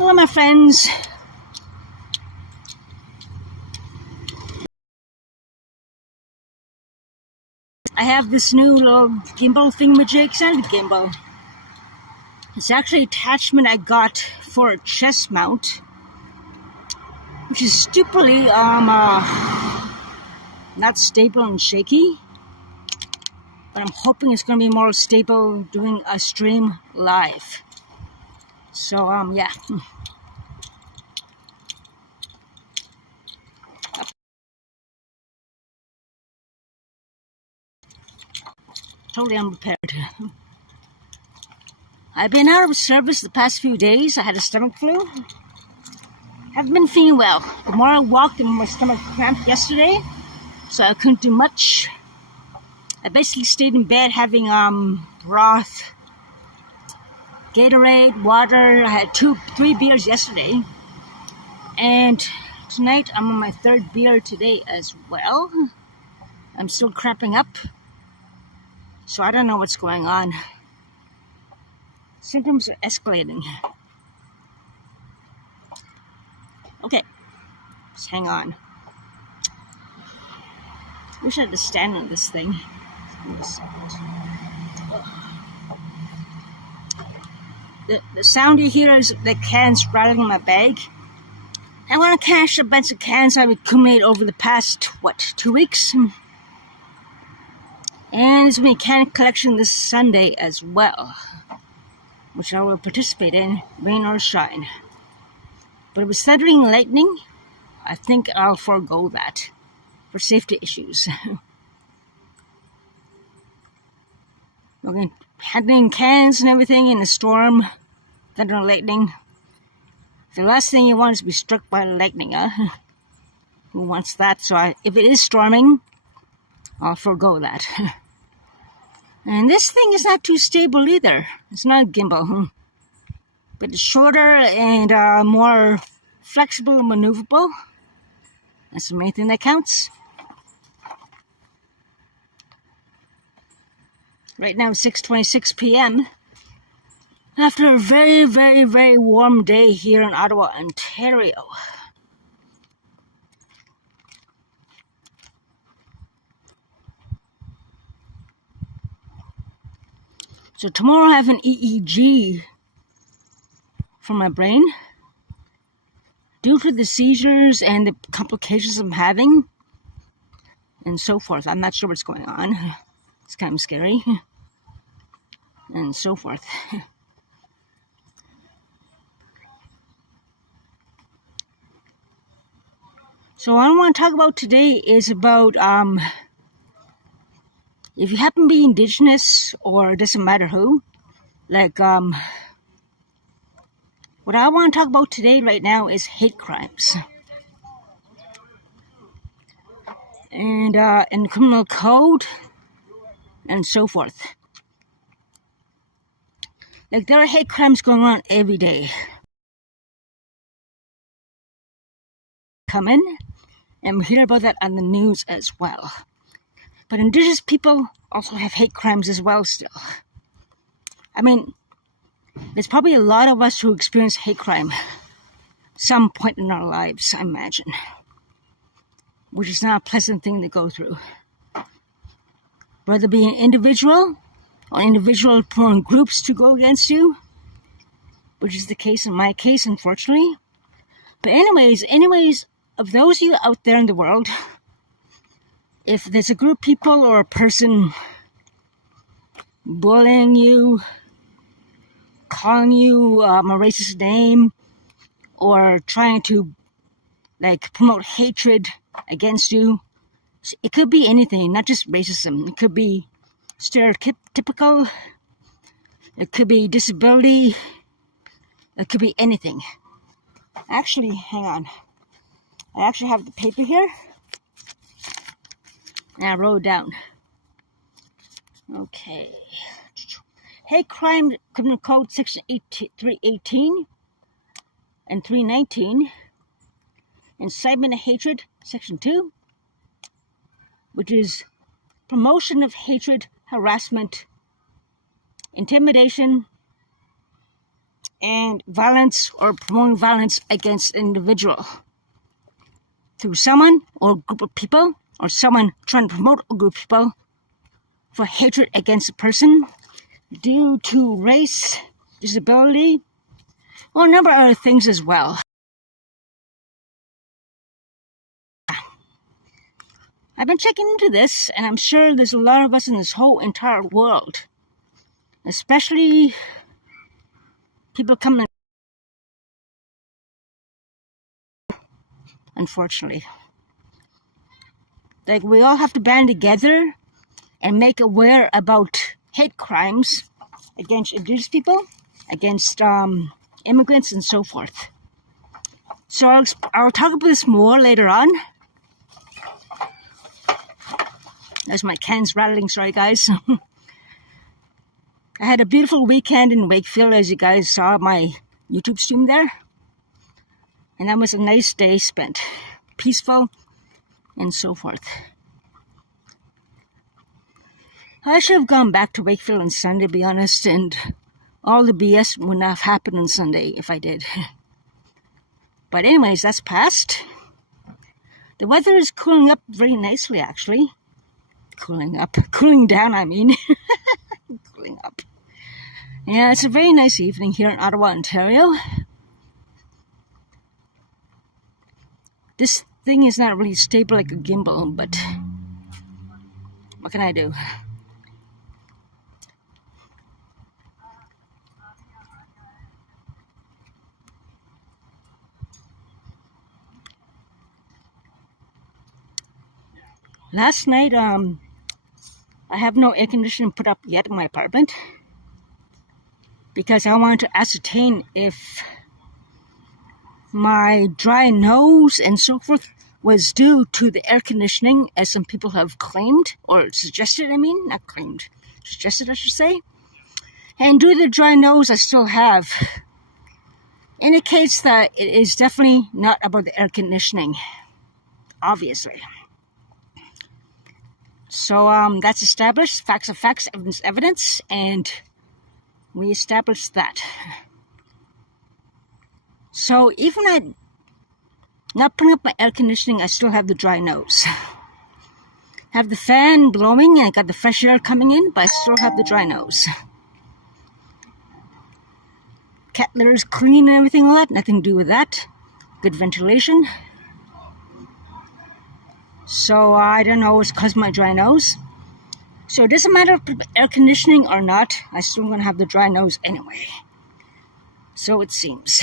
Hello, my friends. I have this new little gimbal thingamajig. It's not a gimbal. It's actually an attachment I got for a chest mount, which is stupidly not stable and shaky. But I'm hoping it's going to be more stable doing a stream live. So yeah. Totally unprepared. I've been out of service the past few days. I had a stomach flu. Haven't been feeling well. The more I walked, the more my stomach cramped yesterday, so I couldn't do much. I basically stayed in bed having broth, Gatorade, water. I had 3 beers yesterday, and tonight I'm on my 3rd beer today as well. I'm still cramping up, so I don't know what's going on. Symptoms are escalating. Okay, just hang on. Wish I had to stand on this thing. The sound you hear is the cans rattling in my bag. I want to cash a bunch of cans I've accumulated over the past, 2 weeks? And there's going to be a can collection this Sunday as well, which I will participate in, rain or shine. But with thundering and lightning, I think I'll forego that for safety issues. Okay, handling cans and everything in a storm, thunder and lightning. The last thing you want is to be struck by lightning, huh? Who wants that? So if it is storming, I'll forego that. And this thing is not too stable either. It's not a gimbal, but it's shorter and more flexible and maneuverable. That's the main thing that counts. Right now, 6:26 p.m. after a very, very, very warm day here in Ottawa, Ontario. So tomorrow I have an EEG for my brain. Due to the seizures and the complications I'm having, and so forth. I'm not sure what's going on. It's kind of scary. And so forth. So what I want to talk about today is about if you happen to be Indigenous, or it doesn't matter who, like what I want to talk about today right now is hate crimes. And in criminal code and so forth. Like, there are hate crimes going on every day. Come in, and we hear about that on the news as well. But Indigenous people also have hate crimes as well still. I mean, there's probably a lot of us who experience hate crime some point in our lives, I imagine. Which is not a pleasant thing to go through. Whether it be an individual or individual foreign groups to go against you, which is the case in my case, unfortunately. But anyways, of those of you out there in the world, if there's a group of people or a person bullying you, calling you a racist name, or trying to promote hatred against you, it could be anything, not just racism. It could be stereotypical, it could be disability, it could be anything. Actually, hang on. I actually have the paper here, and I wrote it down. Okay. Hate crime, criminal code section 318 and 319. Incitement of hatred, section 2, which is promotion of hatred, harassment, intimidation, and violence or promoting violence against an individual through someone or a group of people, or someone trying to promote a group of people for hatred against a person due to race, disability, or a number of other things as well. I've been checking into this, and I'm sure there's a lot of us in this whole entire world, especially people coming, unfortunately. Like, we all have to band together and make aware about hate crimes against Indigenous people, against immigrants, and so forth. So I'll talk about this more later on. There's my cans rattling, sorry guys. I had a beautiful weekend in Wakefield, as you guys saw my YouTube stream there. And that was a nice day spent. Peaceful, and so forth. I should have gone back to Wakefield on Sunday, to be honest, and all the BS would not have happened on Sunday if I did. But anyways, that's past. The weather is cooling up very nicely, actually. Cooling down, I mean. Cooling up. Yeah, it's a very nice evening here in Ottawa, Ontario. This thing is not really stable like a gimbal, but what can I do? Last night, I have no air conditioning put up yet in my apartment because I wanted to ascertain if my dry nose and so forth was due to the air conditioning, as some people have claimed, or suggested, not claimed, suggested I should say. And due to the dry nose I still have, indicates that it is definitely not about the air conditioning, obviously. So that's established, facts are facts, evidence evidence, and we established that. So even at not putting up my air conditioning, I still have the dry nose. Have the fan blowing and I got the fresh air coming in, but I still have the dry nose. Cat litter is clean and everything like that, nothing to do with that. Good ventilation. So I don't know what's caused my dry nose. So it doesn't matter if air conditioning or not, I still gonna have the dry nose anyway. So it seems.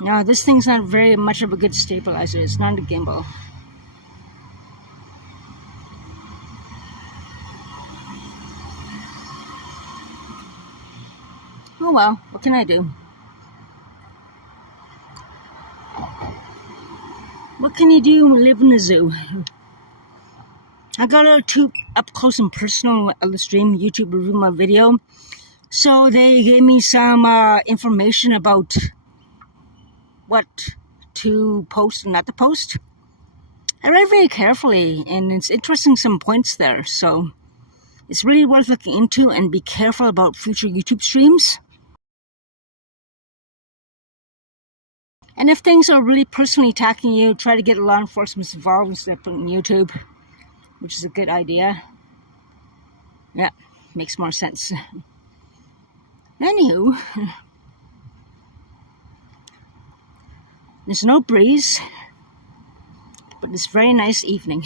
No, this thing's not very much of a good stabilizer. It's not a gimbal. Oh well, what can I do? What can you do when you live in a zoo? I got a little too up close and personal on the stream, YouTube review my video. So they gave me some information about what to post and not to post. I read very carefully, and it's interesting some points there, so it's really worth looking into, and be careful about future YouTube streams. And if things are really personally attacking you, try to get law enforcement involved instead of putting on YouTube, which is a good idea. Yeah, makes more sense. Anywho, there's no breeze, but it's a very nice evening.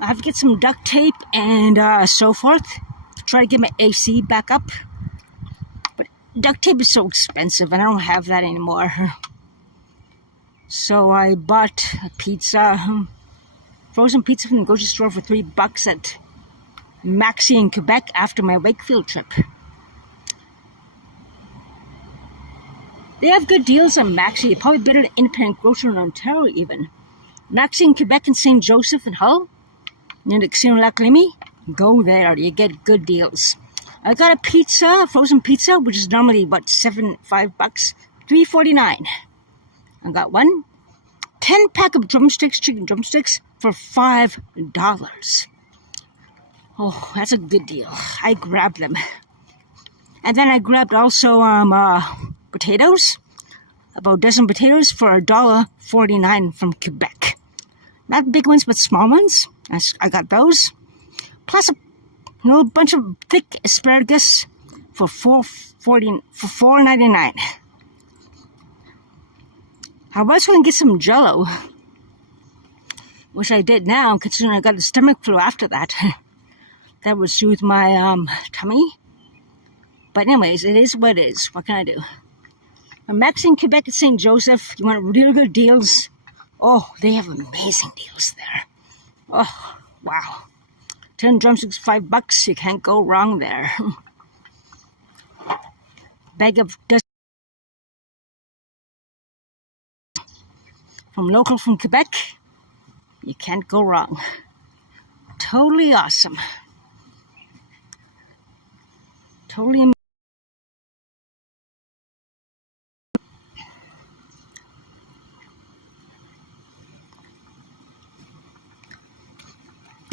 I have to get some duct tape and so forth to try to get my AC back up. But duct tape is so expensive and I don't have that anymore. So I bought a pizza, frozen pizza from the grocery store for $3 at Maxi in Quebec after my Wakefield trip. They have good deals on Maxi, probably better than independent grocery in Ontario even. Maxi in Quebec and St. Joseph and Hull, near the Casino La Calimi, go there. You get good deals. I got a pizza, frozen pizza, which is normally about $5, $3.49. I got one 10-pack of drumsticks, chicken drumsticks, for $5. Oh, that's a good deal. I grabbed them. And then I grabbed also potatoes, about a dozen potatoes for $1.49 from Quebec. Not big ones, but small ones. I got those. Plus a little bunch of thick asparagus for $4.99. I was going to get some Jell-O, which I did now, considering I got the stomach flu after that. That would soothe my tummy. But anyways, it is what it is. What can I do? I'm back in Quebec at St. Joseph. You want really good deals? Oh, they have amazing deals there. Oh, wow. 10 drumsticks, $5. You can't go wrong there. Bag of from Quebec. You can't go wrong. Totally awesome. Totally amazing.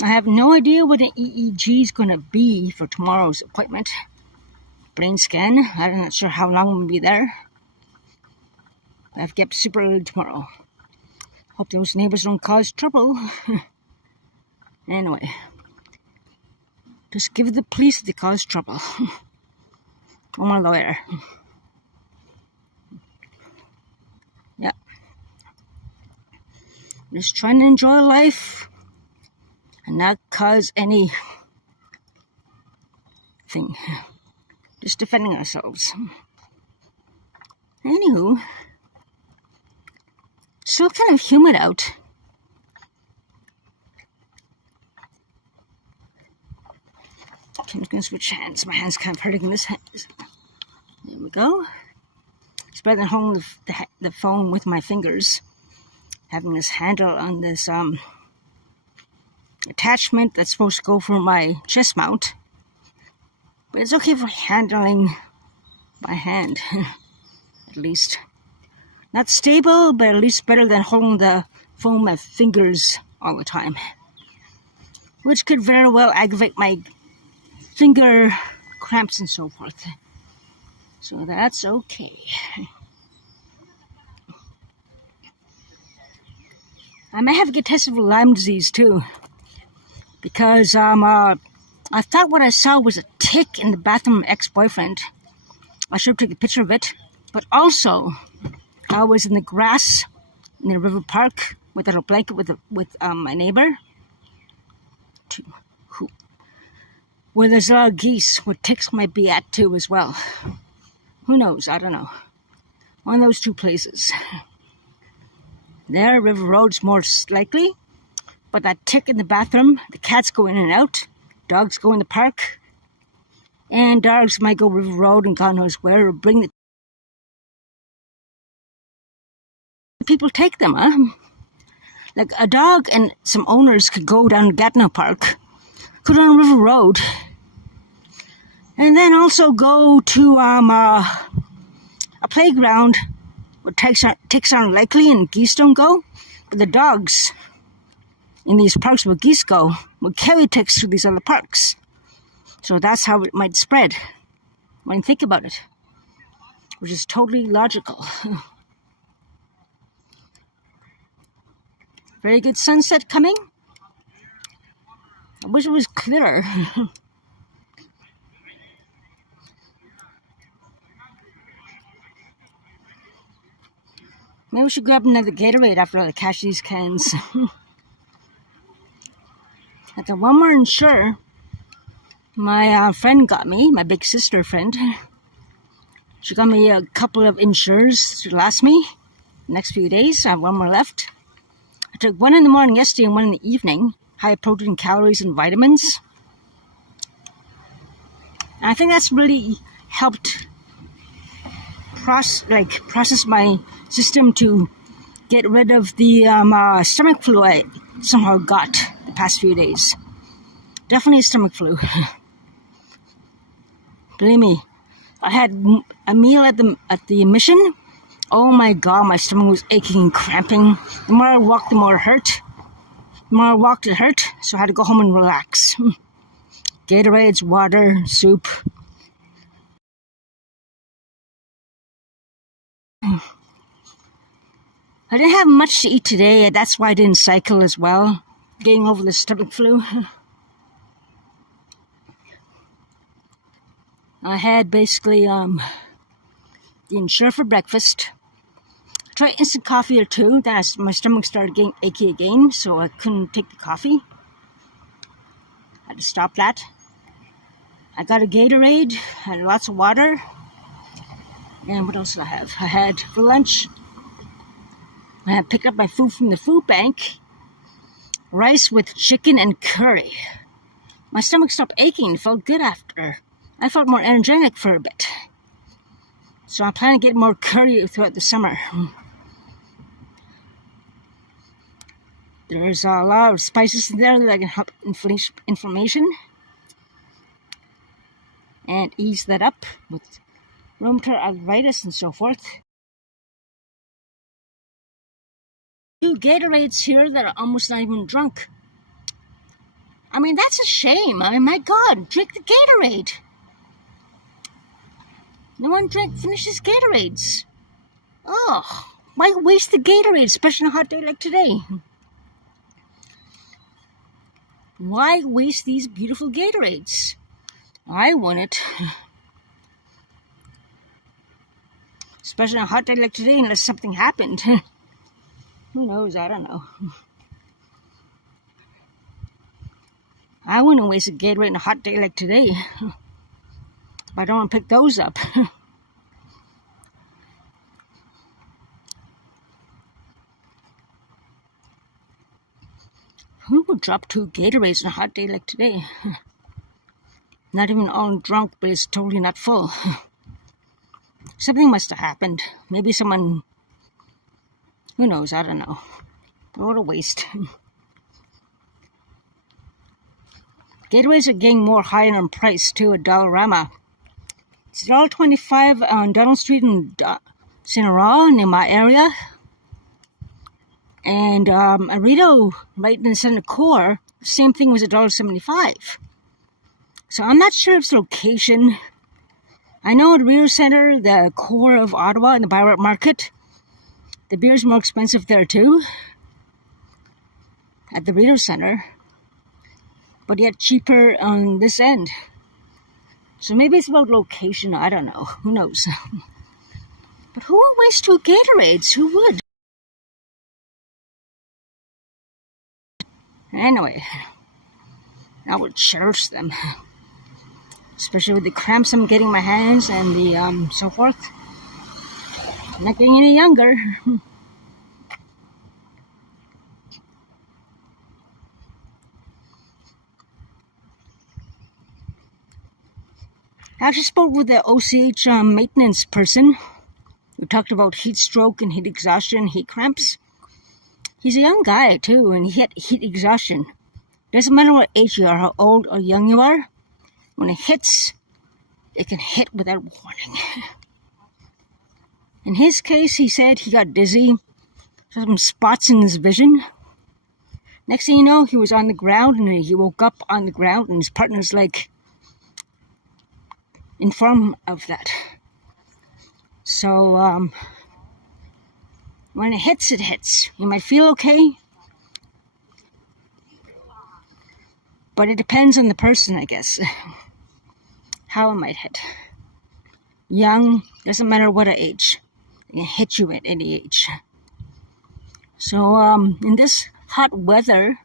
I have no idea what an EEG is going to be for tomorrow's appointment. Brain scan. I'm not sure how long I'm going to be there. I have to get up super early tomorrow. Hope those neighbors don't cause trouble. Anyway. Just give the police if they cause trouble. I'm a lawyer. Yeah. Just trying to enjoy life and not cause any thing. Just defending ourselves. Anywho, still kind of humid out. Okay, I'm just going to switch hands. My hand's kind of hurting in this hand. There we go. It's better than holding the phone with my fingers. Having this handle on this attachment that's supposed to go for my chest mount. But it's okay for handling by hand, at least. Not stable, but at least better than holding the phone with my fingers all the time. Which could very well aggravate my finger cramps and so forth. So that's okay. I may have to get tested for Lyme disease too. Because I thought what I saw was a tick in the bathroom of my ex-boyfriend. I should have taken a picture of it. But also, I was in the grass in the river park without a blanket with my neighbor. Where there's a lot of geese, where ticks might be at too as well. Who knows? I don't know. One of those two places. There, River Road's more likely. But that tick in the bathroom, the cats go in and out. Dogs go in the park. And dogs might go River Road and God knows where. Or bring the people take them, huh? Like a dog and some owners could go down Gatineau Park. Go down River Road. And then also go to a playground where ticks aren't likely and geese don't go. But the dogs in these parks where geese go will carry ticks to these other parks. So that's how it might spread when you think about it. Which is totally logical. Very good sunset coming. I wish it was clearer. Maybe we should grab another Gatorade after I cash these cans. At the Walmart Insure, my friend got me, my big sister friend. She got me a couple of insures to last me the next few days. I have one more left. I took one in the morning yesterday and one in the evening. High protein, calories, and vitamins. And I think that's really helped process my system to get rid of the stomach flu I somehow got the past few days. Definitely stomach flu. Believe me, I had a meal at the mission. Oh my God, my stomach was aching and cramping. The more I walked, the more it hurt. The more I walked, it hurt. So I had to go home and relax. Gatorades, water, soup. I didn't have much to eat today. That's why I didn't cycle as well. Getting over the stomach flu. I had basically the Ensure for breakfast. I tried instant coffee or two. Then my stomach started getting achy again, so I couldn't take the coffee. I had to stop that. I got a Gatorade, had lots of water. And what else did I have? I had for lunch, I had picked up my food from the food bank. Rice with chicken and curry. My stomach stopped aching. It felt good after. I felt more energetic for a bit. So I'm planning to get more curry throughout the summer. There's a lot of spices in there that can help inflammation and ease that up with rheumatoid arthritis and so forth. Two Gatorades here that are almost not even drunk. I mean, that's a shame. I mean, my God, drink the Gatorade. No one finishes Gatorades. Oh, why waste the Gatorade, especially on a hot day like today? Why waste these beautiful Gatorades? I wouldn't. Especially on a hot day like today, unless something happened. Who knows? I don't know. I wouldn't waste a Gatorade on a hot day like today. But I don't want to pick those up. Who would drop 2 Gatorades on a hot day like today? Not even all drunk, but it's totally not full. Something must have happened. Maybe someone... Who knows? I don't know. What a waste. Gatorades are getting more higher in price too at Dollarama. It's $1.25 on Donald Street in St. Laurent in my area. And Arito, right in the center core, the same thing was $1.75. So I'm not sure if it's location. I know at Arito Center, the core of Ottawa, in the Bioware Market, the beer is more expensive there too. At the Arito Center. But yet cheaper on this end. So maybe it's about location. I don't know. Who knows? But who would waste 2 Gatorades? Who would? Anyway, I would cherish them. Especially with the cramps I'm getting in my hands and the so forth. I'm not getting any younger. I actually spoke with the OCH maintenance person who talked about heat stroke and heat exhaustion, heat cramps. He's a young guy too, and he had heat exhaustion. Doesn't matter what age you are, how old or young you are. When it hits, it can hit without warning. In his case, he said he got dizzy, some spots in his vision. Next thing you know, he was on the ground, and he woke up on the ground, and his partner's like, informed of that. So, when it hits, it hits. You might feel okay, but it depends on the person, I guess, how it might hit. Young, doesn't matter what age. It can hit you at any age. So, in this hot weather,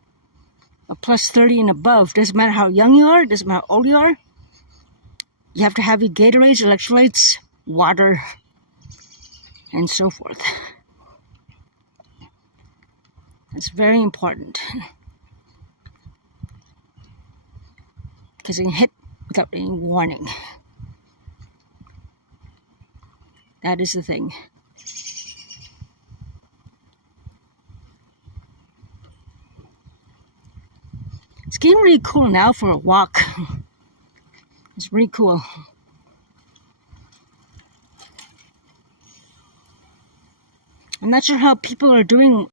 of plus 30 and above, doesn't matter how young you are, doesn't matter how old you are, you have to have your Gatorades, electrolytes, water, and so forth. That's very important. Because it can hit without any warning. That is the thing. It's getting really cool now for a walk. It's really cool. I'm not sure how people are doing.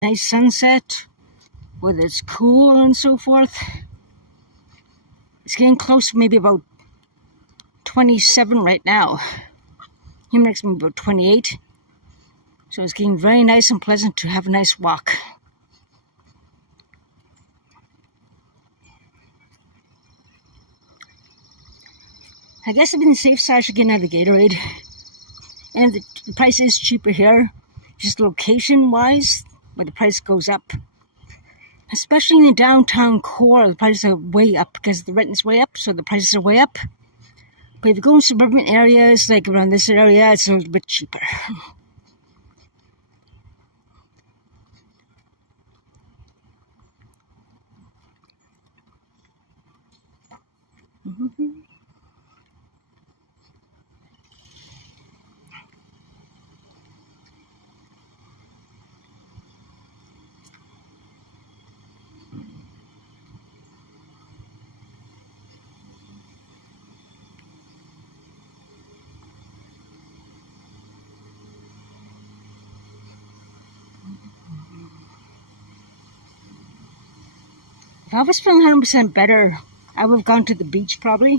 Nice sunset, whether it's cool and so forth. It's getting close to maybe about 27 right now. Here next to me about 28. So it's getting very nice and pleasant to have a nice walk. I guess I've been the safe side, I should get another Gatorade. And the price is cheaper here, just location-wise, but the price goes up. Especially in the downtown core, the prices are way up because the rent is way up, so the prices are way up. But if you go in suburban areas, like around this area, it's a little bit cheaper. If I was feeling 100% better, I would have gone to the beach probably.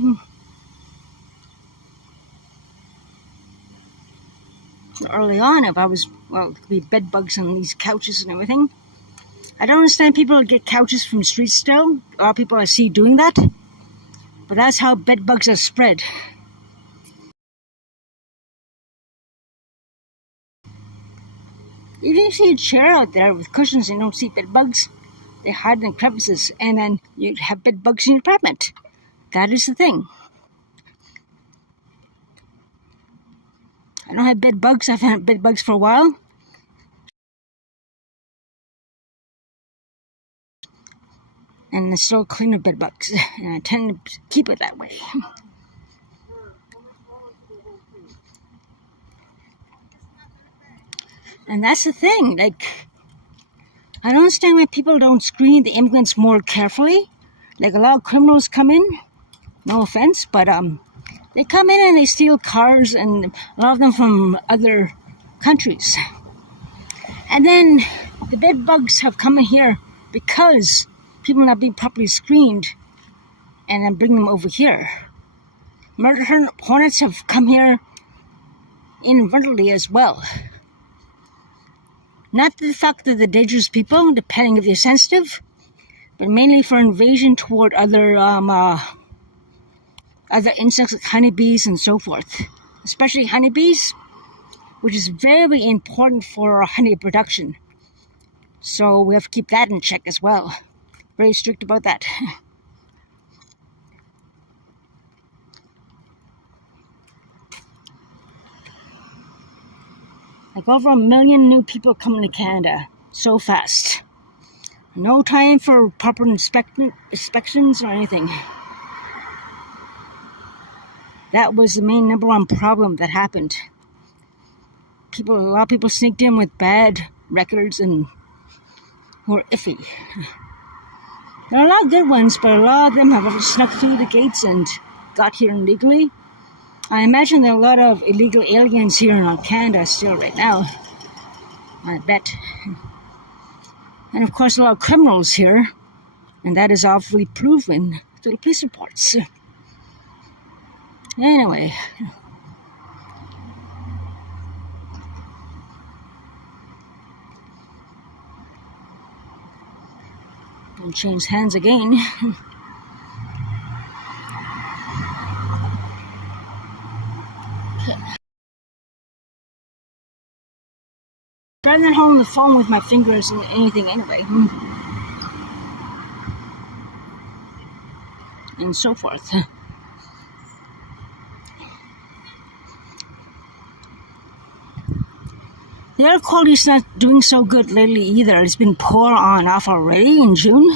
Early on, if I was, well, it could be bed bugs on these couches and everything. I don't understand people get couches from streets still. A lot of people I see doing that. But that's how bed bugs are spread. Even if you see a chair out there with cushions and you don't see bed bugs, they hide in crevices, and then you have bed bugs in your apartment. That is the thing. I don't have bed bugs. I've had bed bugs for a while. And I still clean up bed bugs. And I tend to keep it that way. And that's the thing. Like, I don't understand why people don't screen the immigrants more carefully. Like, a lot of criminals come in. No offense, but they come in and they steal cars, and a lot of them from other countries. And then the bed bugs have come in here because people are not being properly screened, and then bring them over here. Murder hornets have come here inadvertently as well. Not the fact that they're dangerous people, depending if you're sensitive, but mainly for invasion toward other insects like honeybees and so forth. Especially honeybees, which is very important for honey production. So we have to keep that in check as well. Very strict about that. Like over 1 million new people coming to Canada so fast. No time for proper inspections or anything. That was the main number one problem that happened. A lot of people sneaked in with bad records and were iffy. There are a lot of good ones, but a lot of them have snuck through the gates and got here illegally. I imagine there are a lot of illegal aliens here in Canada still right now. I bet. And of course a lot of criminals here. And that is obviously proven through the police reports. Anyway. I'll change hands again. Rather than holding the phone with my fingers and anything anyway. And so forth. The air quality's not doing so good lately either. It's been pouring on off already in June.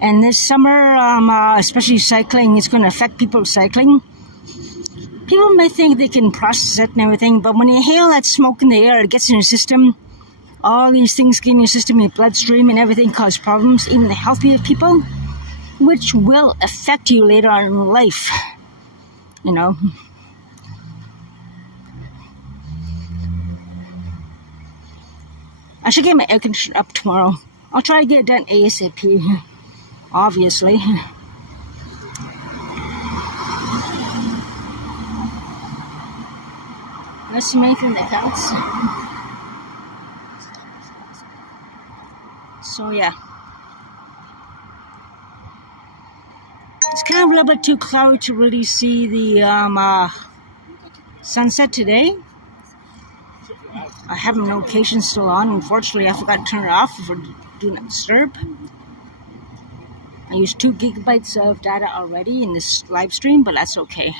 And this summer, especially cycling, it's going to affect people cycling. People may think they can process it and everything, but when you inhale that smoke in the air, it gets in your system, All these things get in your system, your bloodstream and everything cause problems, even the healthier people, which will affect you later on in life, you know. I should get my air conditioner up tomorrow. I'll try to get it done ASAP, obviously. That's the main thing that counts. So yeah. It's kind of a little bit too cloudy to really see the sunset today. I have my notifications still on. Unfortunately, I forgot to turn it off for Do Not Disturb. I used 2 gigabytes of data already in this live stream, but that's okay.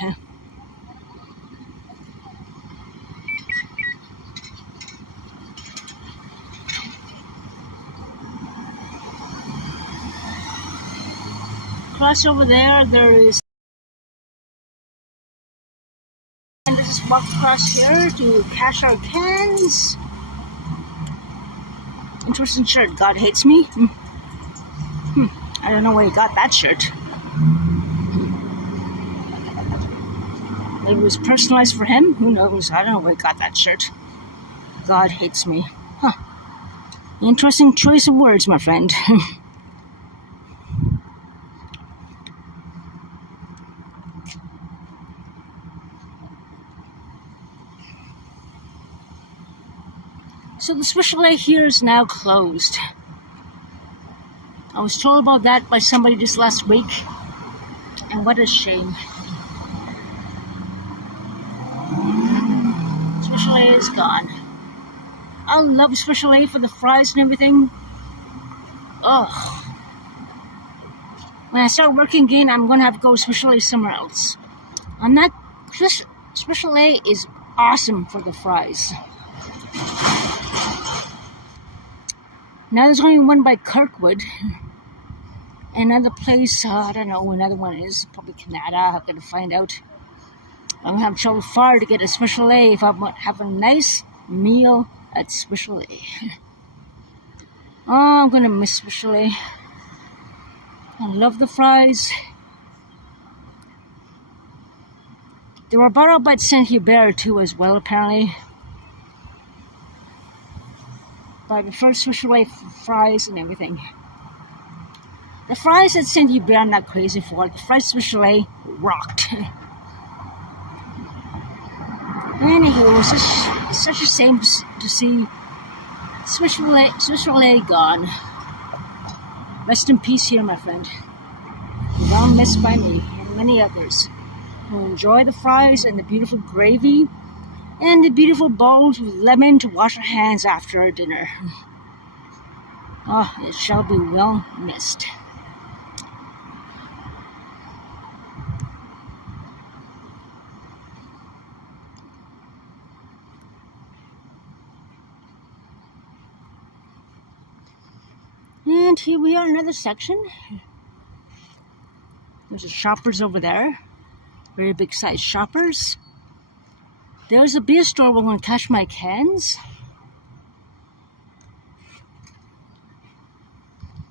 Across over there is. And just walk across here to cash our cans. Interesting shirt. God hates me. I don't know where he got that shirt. Maybe it was personalized for him. Who knows? I don't know where he got that shirt. God hates me. Huh. Interesting choice of words, my friend. So the special A here is now closed. I was told about that by somebody just last week, and what a shame. Special A is gone. I love Special A for the fries and everything. Ugh. When I start working again, I'm going to have to go Special A somewhere else. Special A is awesome for the fries. Now there's only one by Kirkwood. Another place, I don't know who another one is. Probably Canada. I'm going to find out. I'm going to have to travel far to get a Special A if I want to have a nice meal at Special A. Oh, I'm going to miss Special A. I love the fries. They were bought out by Saint Hubert too as well, apparently. By the first Special A fries and everything. The fries at Saint Hubert I'm not crazy for. The fries Special A rocked. Anywho, it's such a shame to see Special A gone. Rest in peace here, my friend. Well missed by me and many others who enjoy the fries and the beautiful gravy and the beautiful bowls with lemon to wash our hands after our dinner. Oh, it shall be well missed. And here we are, another section. There's a Shoppers over there. Very big size Shoppers. There's a beer store where I'm going to cash my cans.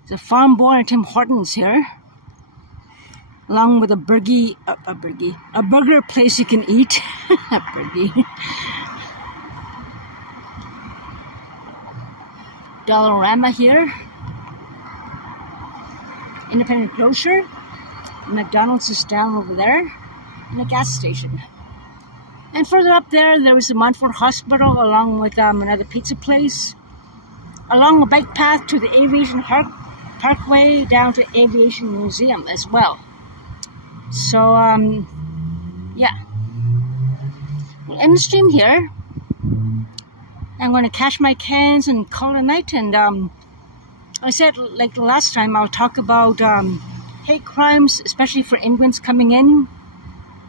There's a Farm Boy and Tim Hortons here. Along with a burger place you can eat. A burgie. Dollarama here. Independent grocer. McDonald's is down over there. And a gas station. And further up there was the Montfort Hospital along with another pizza place. Along a bike path to the Aviation Parkway down to Aviation Museum as well. So, yeah. We'll end the stream here. I'm going to cash my cans and call it a night. And I said, like the last time, I'll talk about hate crimes, especially for immigrants coming in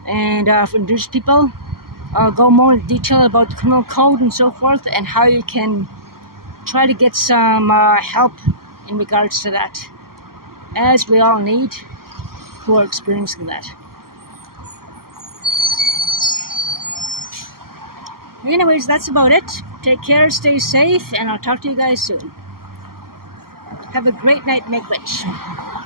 and for Indigenous people. I'll go more in detail about the criminal code and so forth and how you can try to get some help in regards to that, as we all need who are experiencing that. Anyways, that's about it. Take care, stay safe, and I'll talk to you guys soon. Have a great night, Miigwech.